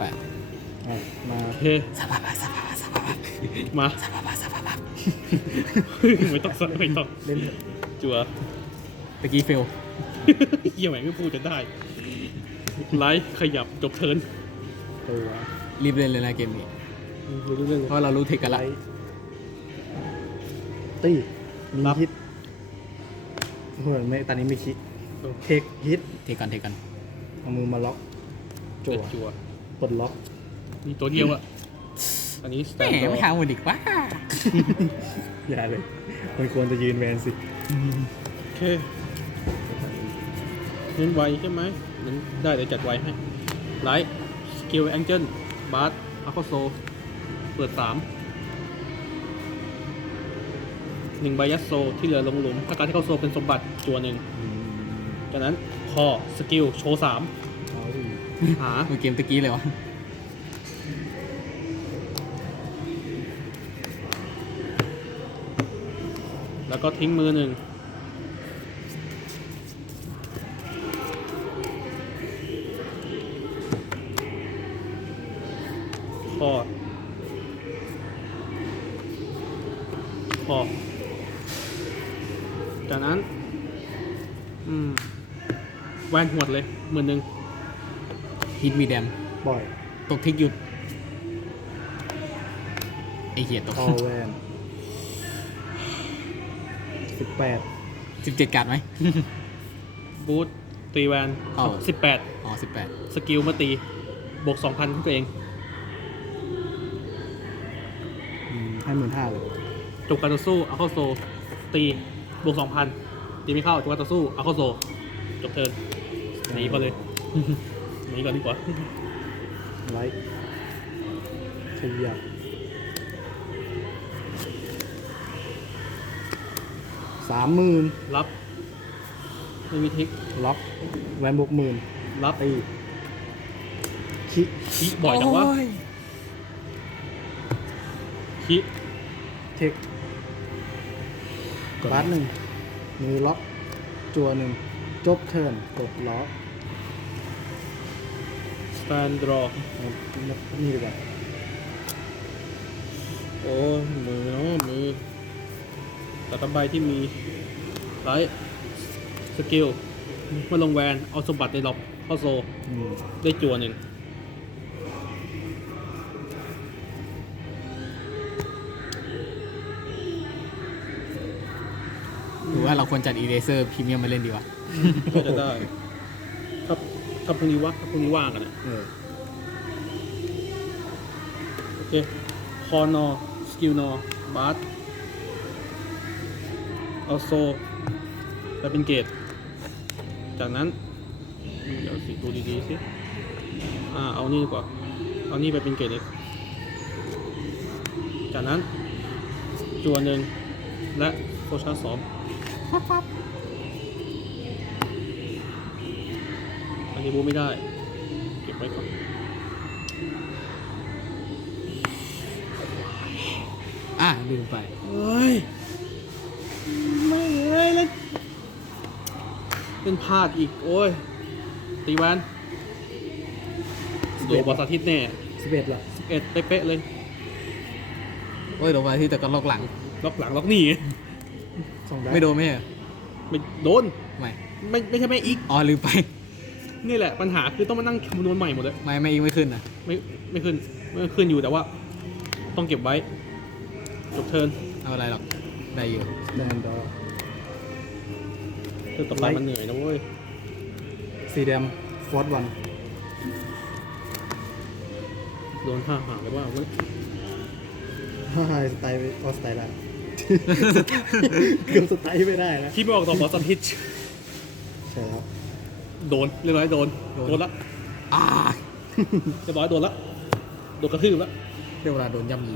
ไปอะมาโอเคสบายสบายสบายมาสบายสบายไม่ต้องไม่ต้องเล่นเถอะจัวตะกี้เฟลเฮียแหม่งไม่พูดจะได้ไลฟ์ขยับจบเทิร์นตัวรีบเล่นเลยนะเกมนี้รู้เรื่องเพราะเรารู้เทคกันไลละท์ตีมีฮิตโอ้โหไม่ตอนนี้ไม่คิดเทคฮิตเทคกันเทคกันเอามือมาล็อกจัจั่ววจัว ปลดล็อกมีตัวเดียวอะอันนี้สแตแหมนดอไม่ร์หาวันอีกว่าอย่าเลยมันควรจะยืนแวนสิโอเคเน้นไวใช่ไหมงั้นได้เดี๋ยวจัดไวให้ไลท์สกิลแองเจิลบาร์อัลคาโซ เปิดสามหนึ่งใบยัดโซที่เหลือลงหลุมถ้าการที่เข้าโซเป็นสมบัติจัวหนึ่ง จากนั้นคอสกิลโชว์สามเอาดิ หาเมื่อเกมตะกี้เลยวะแล้วก็ทิ้งมือหนึ่ง พอ พอ จากนั้น อืม แวนหวดเลยหมื่นหนึ่ง ฮิตมีแดมปล่อยตกทิกหยุดไอเหี้ยตกคอแวนสิบแปดสิบเจ็ดการ์ดไหม บูทตีแวนเอาสิบแปดอ๋อสิบแปดสกิลเมื่อตี บวกสองพันของตัวเองให้หมื่นห้าเลยจบการต่อสู้เอาเข้าโซ ตีบวกสองพันตีไม่เข้าจบการต่อสู้เอาเข้าโซจบเทิร์นหนีก่อนเลยห นีก่อนดีกว่าไลท์ขยับสามหมื่นรับ ไม่มีทิกล็อกแวนบวกหมื่นรับตีคิคิบ่อยจังวะโคิเทคบาร์หนึ่งมือล็อกจัวหนึ่งจบเทิร์นกดล็อก สแตนดรอเอานี่ดีกว่าโอ้ยมือเนาะมือแต่ตะใบที่มีไลท์สกิลเมื่อลงแวน เอาสมบัติในล็อกเข้าโซอืมได้จัวหนึ่งหรือว่าเราควรจัดอีเ a เซอร์พรีเมียมมาเล่นดีวะก็จะได้ ถ้าถ้าพรุ่งนี้ว่างถ้าพรุ่งนี้ว่างกันนะเออโอเคคอนอสกิลนอบาร์เอาโซไปเป็นเกตจากนั้น เดี๋ยวสิดูดีๆสิอ่าเอานี่ดีกว่า เอานี่ไปเป็นเกตเลยจากนั้นจวนหนึ่งและโคชาร์จสอง นนี้บูไม่ได้ เก็บไว้ก่อนอะลืมไปเฮ้ย ไม่เลยแล้วเป็นพลาดอีก โอ้ย ตีแวนโดนบอสสาธิตแน่สิบเอ็ดละเอ็ดเป๊ะๆเลย โอ้ยโดนมาที่แต่ก็ล็อกหลัง ล็อกหลังล็อกนี่ไงสองได้ไม่โดนไม่ใช่เหรอไม่โดน ไม่ ไม่ไม่ใช่ไม่อีก อ๋อลืมไป นี่แหละปัญหาคือต้องมานั่งคำนวณใหม่หมดเลย ไม่ไม่อีกไม่ขึ้นนะไม่ไม่ขึ้นไม่ขึ้นอยู่แต่ว่า ต้องเก็บไว้ จบเทิร์นเอาอะไรหรอกได้อยู่แดนดอเทิร์นต่อไปมันเหนื่อยนะเว้ยสีแดมฟอร์ดวันโดนห้าหาไปว่าเว้ยฮ่าสไตล์ออสไตล์ละ เกือบสไตล์ไม่ได้แล้วคิดไม่ออกต่อบอสสาธิตใช่ครับ โดนเรียบร้อยโดนโดนโดนละอ่าเรียบร้อยโดนละโดนกระทืบละเรียกเวลาโดนย่ำยี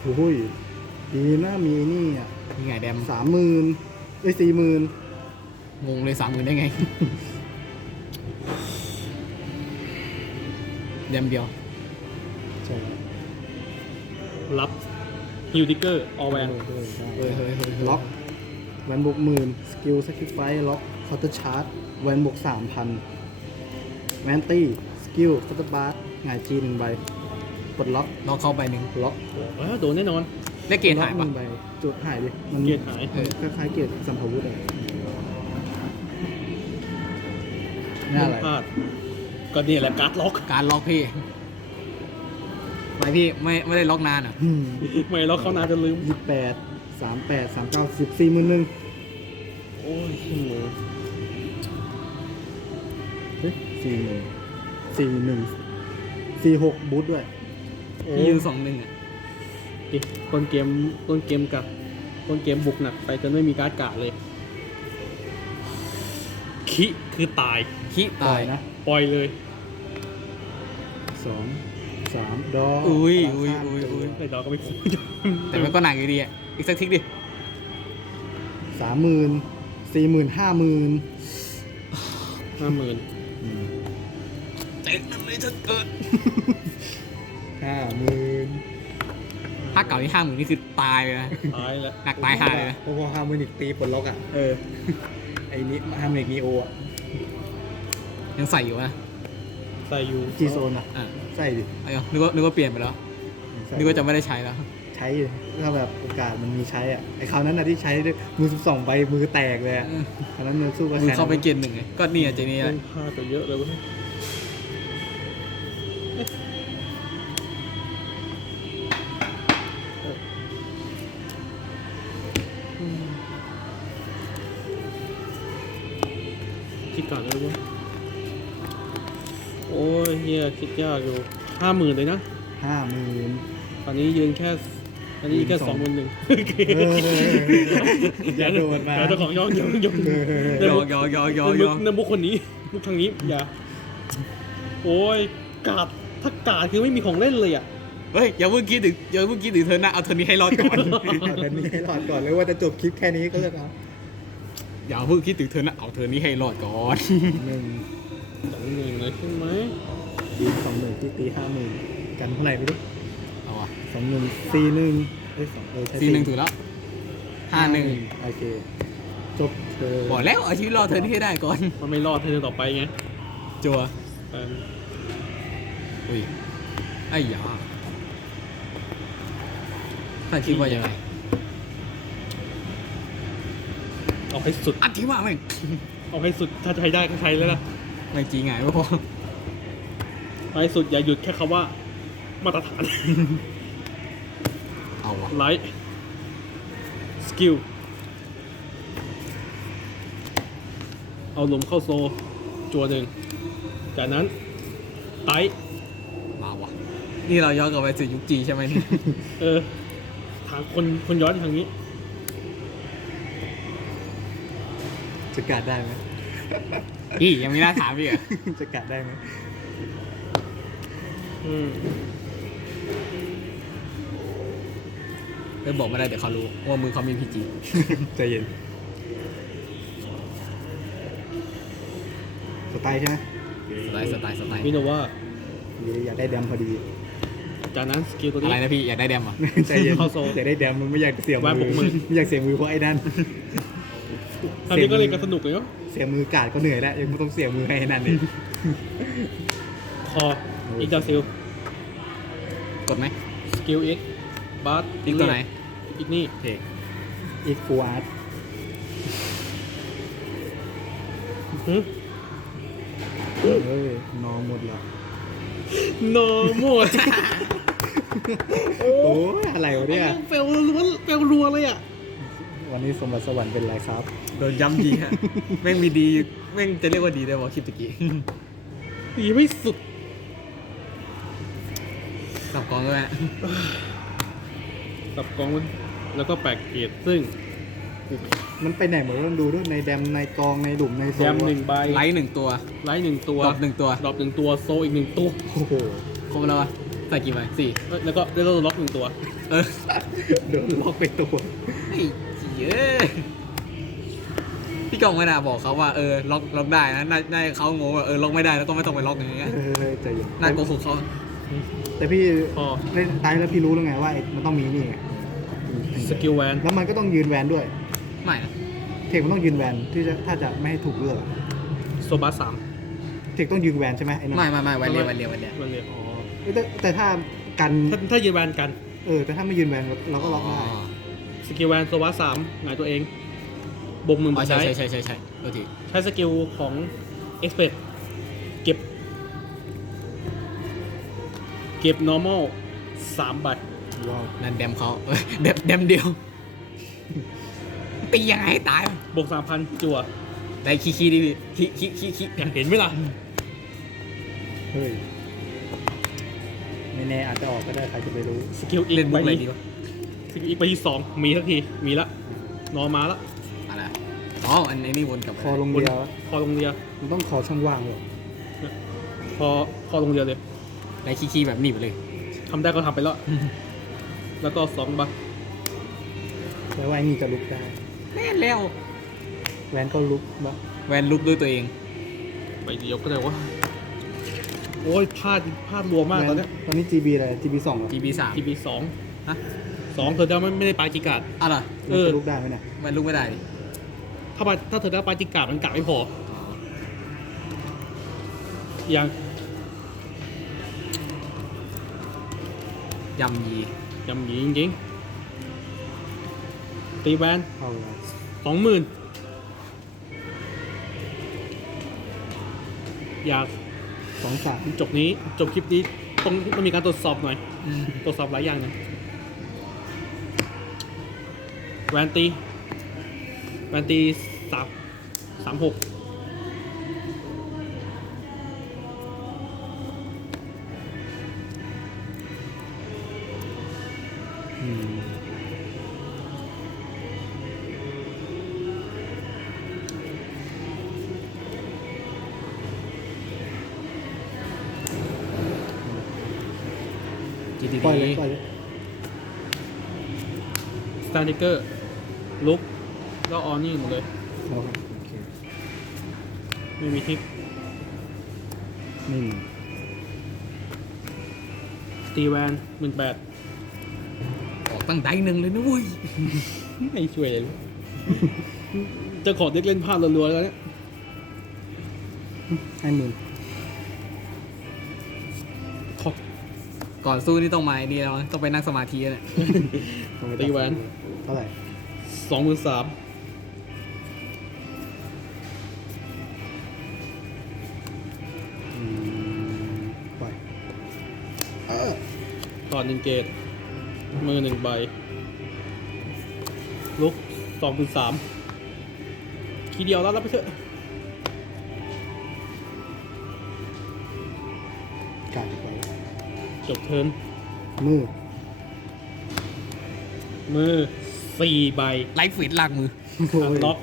โอ้ยดีนะมีนี่อะนี่ไงแดมสามหมื่นไอ้สี่หมื่นงงเลยสามหมื่นได้ไง แดมเดียวใช่ครับรับฮิวดิเกอร์ออแวนเออเฮ้ยเฮ้ยเฮ้ยเฮ้ยล็อกแวนบวกหมื่นสกิลสกิลไฟล็อก คอร์เตอร์ชาร์จแวนบวกสามพันแวนตี้ สกิลสตาร์บาร์หงายจีหนึ่งใบปลดล็อกล็อกเข้าไปหนึ่งล็อกเออโดนแน่นอน ได้เกณฑ์หายปลปะดล็อกนึ่งใบจุดหายดิมันเกรดหาย เออ คล้ายๆเกียรติสัมภาวุธอะน่าอะไร พลาดก็เนี่ยแหละการ์ดล็อก การล็อกพี่ไม่พี่ไม่ไม่ได้ล็อกนานอะไม่ล็อกเขานานจนลืม ยี่แปดสามแปดสามเก้าสิบสี่หมื่นหนึ่งโอ้ย สี่หนึ่งสี่หนึ่งสี่หกบูทด้วยโอ้พี่ยืนสองหนึ่งอะดิต้นเกมต้นเกมกับต้นเกมบุกหนักไปจนไม่มีการ์ดกาดเลย คิคือตายขี้ปล่ตาอยยนะปล่อยเลย สองสามดออุ้ยพลังอุ้ยข้ามอุ้ยอุ้ยไอ้ดอกก็ไม่คุ้มแต่มันก็หนักอยู่ดีอะ อีกสักทิกดิ สามหมื่นสี่หมื่นห้าหมื่นห้าหมื่น เจ๊งนั่นเลยถ้าเกิดห้าหมื่นถ้าเก่าที่ห้าหมื่นนี่คือตายเลยนะตายแล้วหนักตายห่าเลยนะพอห้าหมื่นอีกตีปลดล็อกอะ เออ ไอ้นี้ห้าหมื่นอีกนีโออะ ยังใส่อยู่นะใส่อยู่จีโซนอะ อะใส่ดิเอาเอานึกว่านึกว่าเปลี่ยนไปแล้วใส่นึกว่าจะไม่ได้ใช้แล้ว ใช้ดิถ้าแบบโอกาสมันมีใช้อะ ไอ้คราวนั้นนะที่ใช้ด้วยมือสิบสองใบมือแตกเลยอะเออคราวนั้นมันสู้กับมึงแข่งเข้าไปเกณฑ์หนึ่งไงก็นี่อะเจนี่เล่อะนพลาดไปเยอะเลยเว้ย ก่อนเลยเว่าโอ้ยเฮียคิดยากอยู่ห้าหมื่นเลยนะ ห้าหมื่น ตอนนี้ยืนแค่ ตอนนี้ยืนแค่สสอองงหมื่นหนึ่งเอออย่าโดดมา เจ้าของยองยองยองเออยอกยอกยอกยอกยอกในมุกคนนี้มุกทางนี้อย่าโอ้ยกาดถ้ากาดคือไม่มีของเล่นเลยอะเฮ้ยอย่าเพิ่งคิดถึงอย่าเพิ่งคิดถึงเธอนะเอาเธอนี้ให้รอดก่อน เอาแบบนี้ให้รอดก่อนเลยว่าจะจบคลิปแค่นี้ก็เลิกเอา อย่าเพิ่งคิดถึงเธอนะเอาเธอนี้ให้รอดก่อนหนึ่งสองหมื่นเลยใช่ไหมดีสองหมื่นที่ตีห้าหมื่นกันเท่าไหร่ไม่รู้เอาวะสองหมื่นสี่หนึ่งเอ้ยสองเออใช่สี่หนึ่งถูกแล้วห้าหนึ่งโอเคจบเธอบอกแล้วเอาชีวิตรอดเธอนี้ให้ได้ก่อนมันไม่รอดเธอต่อไปไงจัวเอออุ้ยไอ้ยาท่านคิดว่ายังไง เอาให้สุด อัดที่ว่าแม่งเอาให้สุดถ้าใช้ได้ก็ใช้แล้วล่ะไม่จริงไงไม่พอเอาให้สุดอย่าหยุดแค่คำว่า มาตรฐานเอาวะไลท์สกิลเอาลมเข้าโซจัวหนึ่งจากนั้นไตมาวะนี่เราย้อนกลับไปสู่ยุคจีใช่ไหมเนี่ยเออ ทางคนคนย้อนทางนี้ จะกัดได้ไหมอียังไม่น่าถามอีกเหรอจะกัดได้ไหมอืมไม่บอกไม่ได้เดี๋ยวเขารู้ว่ามือเขามีพีจีใจเย็นสไตล์ใช่ไหมสไตล์สไตล์สไตล์มิโนว่าดีอยากได้แดมพอดี จากนั้นสกิลตัวอะไรนี้นะพี่อยากได้แดมเหรอะใจเย็นเข้าโซ่อยากได้แดมมันไม่อยากเสียแวะปลุกมืมืออไม่อยากเสียมือเพราะไอ้นั่น ทางนี้ก็เล่นกันสนุกเลยเนาะเสียมือกาดก็เหนื่อยแล้ว ยังไม่ต้องเสียมือให้ไอ้นั่นเลยคออีกดาซิลกดไหมสกิลเอ็กบาร์ติ๊กตัวไหน อีกนี่เทคอีกฟูอาร์ตหึเฮ้ยนอนหมดละโนโมดโอ้ยอะไรวะเนี่ยเฟลล้วนเฟลรัวเลยอะวันนี้สมบัติสวรรค์เป็นไรครับ โดนย้ำยีฮะ แม่งมีดีแม่งจะเรียกว่าดีได้บอกคลิปตะกี้ดีไม่สุดสับกองด้วยฮะสับกองมันแล้วก็แปลกเกียรซึ่งมันไปไหนหมดวะมันดูด้วยในแดมในกองในหลุมในโซแจมหนึ่งใบไลท์หนึ่งตัวไลท์หนึ่งตัวดรอปหนึ่งตัวดรอปหนึ่งตัวโซอีกหนึ่งตัวโอ้โหครบแล้ววะใส่กี่ใบสี่เอ้ยแล้วก็ได้ล็อกหนึ่งตัว เออ โดนล็อกไปตัว ไอ้เย้ย พี่กองไม่น่าบอกเขาว่าเออล็อกล็อกได้นะน่าน่าจะเขางงว่าเออล็อกไม่ได้แล้วก็ไม่ต้องไปล็อกอย่างเงี้ยเออใจเย็นน่าโกหกเขา แต่พี่พอ เล่นตายแล้วพี่รู้แล้วไงว่าไอ้มันต้องมีนี่ไงสกิลแวน แล้วมันก็ต้องยืนแวนด้วย ไม่นะเทคมันต้องยืนแวนที่จะถ้าจะไม่ให้ถูกเลือกอะโซบัสสามอเทคต้องยืนแวนใช่ไหมไอ้นั่นไม่ไม่ไม่วันเรียนวันเรียนวันเรียนมันเลยอ๋อแต่แต่ถ้ากันถ้าถ้ายืนแวนกัน เออแต่ถ้าไม่ยืนแวนเราก็ล็อกได้ สกิลแวนโซวาสามหงายตัวเอง บงมืออ๋อมาใช่ใช้ใช่ใช่ใช่ใช่โทษทีใช้สกิลของเอ็กเพรสเก็บ เก็บ normal สามใบว้าวนั่นแดมเขาเอ้ยแดมแดมเดียวตียังไงให้ตายวะบวกสามพันจั่วได้ขี้ขี้ดิพี่ขี้ขี้ขี้ขี้อยากเห็นไหมล่ะเฮ้ยไม่แน่อาจจะออกก็ได้ใครจะไปรู้สกิลอีกเล่นใบบุกอะไรนี้ดีวะสกิลอีกใบที่สองมีสักทีมีละนอมาละ อะไรอ๋ออันนี้นี่วนกลับไปคอลงเดียว คอลงเรือมันต้องคอช่องว่างเลยคอคอลงเรือเลยได้ขี้ขี้แบบนี้ไปเลยทำได้ก็ทำไปแล้ว แล้วก็สองใบแปลว่าไอ้นี่จะลุกได้แน่แล้วแวนก็ลุกบ้าแวนลุกด้วยตัวเองใบเดียวก็ได้วะโอ้ยพลาดพลาดรัวมากตอนเนี้ยตอนนี้ GB อะไร GB สองเหรอ GB สามทีบีสองฮะสองเธอจะไม่ไม่ได้ปลาจิกาดอะไรเออมันจะลุกได้ไหมเนี่ยแวนลุกไม่ได้ดิ ถ้าปลาถ้าเธอได้ปลาจิกาดมันกะไม่พออย่างยำยียำหยีจริงๆ ตีแวนเอาเลยสองหมื่นอยากสองสามจบนี้จบคลิปนี้ต้องต้องมีการตรวจสอบหน่อยอืมตรวจสอบหลายอย่างนะแวนตี แวนตีสามสามหกอืมจีดีปล่อยเลยปล่อยเลย สตาร์นิเกอร์ลุก ก็ออนนี่หมดเลยเอาครับโอเค ไม่มีทิกนี่ตีแวนหมื่นแปดออกตั้งไดหนึ่งเลยนะเว้ย ไม่ช่วยเลยลูกเจะขอเด็กเล่นพลาดรัวๆแล้วเนี่ยให้หมื่นขอก่อนสู้นี่ต้องมาไอ้นี่แล้วมั้งต้องไปนั่งสมาธิแล้วเนี่ยเอาไปตีแวนเท่าไหร่ สองหมื่นสาม อนหนึ่งเกตมือหนึ่งใบ ลุกสองหมื่นสามทีเดียวแล้วรับไปเถอะการดไปจบเทิร์นมือ มือสี่ใบไลฟ์ฟีดลากมือล็อก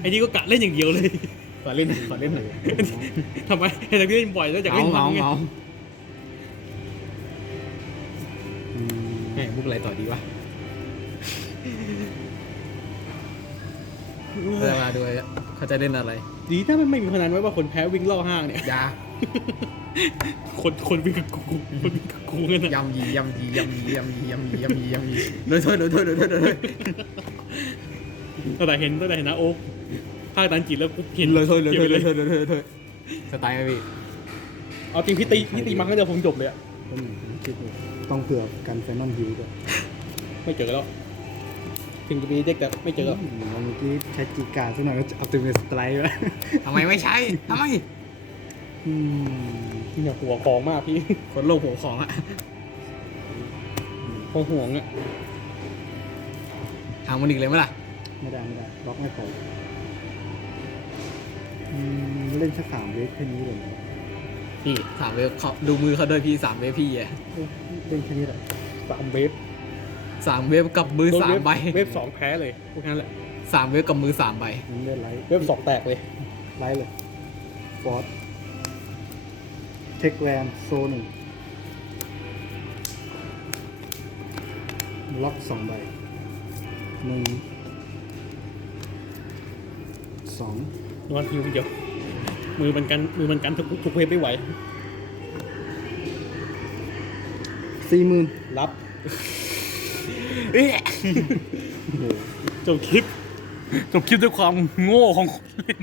ไอ้นี่ก็กะเล่นอย่างเดียวเลยขอเล่นหน่อยขอเล่นหน่อยทำไมไอ้ตะกี้เล่นบ่อยแล้วอยากเมาเล่นมัเมานไง อะไรต่อดีวะเวลาดูเขาจะเล่นอะไร ดีถ้ามันไม่มีพนันไว้ว่าคนแพ้วิ่งล่อห้างเนี่ยยาคนคนวิ่งกับกูคนวิ่งกับกูกันนะยำยียำยียำยียำยียำยียำยียำยีโดยโทษโดยโทษโดยโทษโดยโทษตั้งแต่เห็นตั้งแต่เห็นนะโอ๊คภาคตันจิตแล้วกูเห็นเลยโทษเลยเก็บโทไปษเลยโทษเลยโทษเลยสไตล์ไหมพี่เอาจริงพี่ตีพี่ตีมังก็เดียวผมจบเลยอะ ก็หนึ่งคิดดูต้องเผื่อกันแฟนนอมฮิวด้วยไม่เจอแล้ว ถึงจะมีเด็กแต่ไม่เจอแล้วมเมื่อกี้ใช้จีการ์ดสักหน่อยก็เอาตัวเป็นสไตร์ไว้ทำไมไม่ใช่ทำไมอืมพี่อยากหัวของมากพี่ คนโลกหัวของอะคงห่วงอะหามันอีกเลยไหมล่ะ ไม่ได้ไม่ได้บล็อกไม่พออืมเล่นสักสามเวฟแค่นี้เลย พี่สามเวฟเขาดูมือเขาด้วยพี่สามเวฟพี่อะเล่นแค่นี้แหละสามเวฟสามเวฟกับมือโดนสามเวฟใบเวฟสองแพ้เลยพวกนั้นแหละสามเวฟกับมือสามใบมันเล่นไลท์เวฟสองแตกเลยไลท์เลยฟอร์สเทคแวนโซหนึ่งล็อกสองใบหนึ่งสองนอนฮิวเดียว มือมันกันมือมันกันทุกทุกเวฟไม่ไหวสี่หมื่นรับเอ๊ะโอ้โหจบคลิปจบคลิปด้วยความโง่ของคนเล่น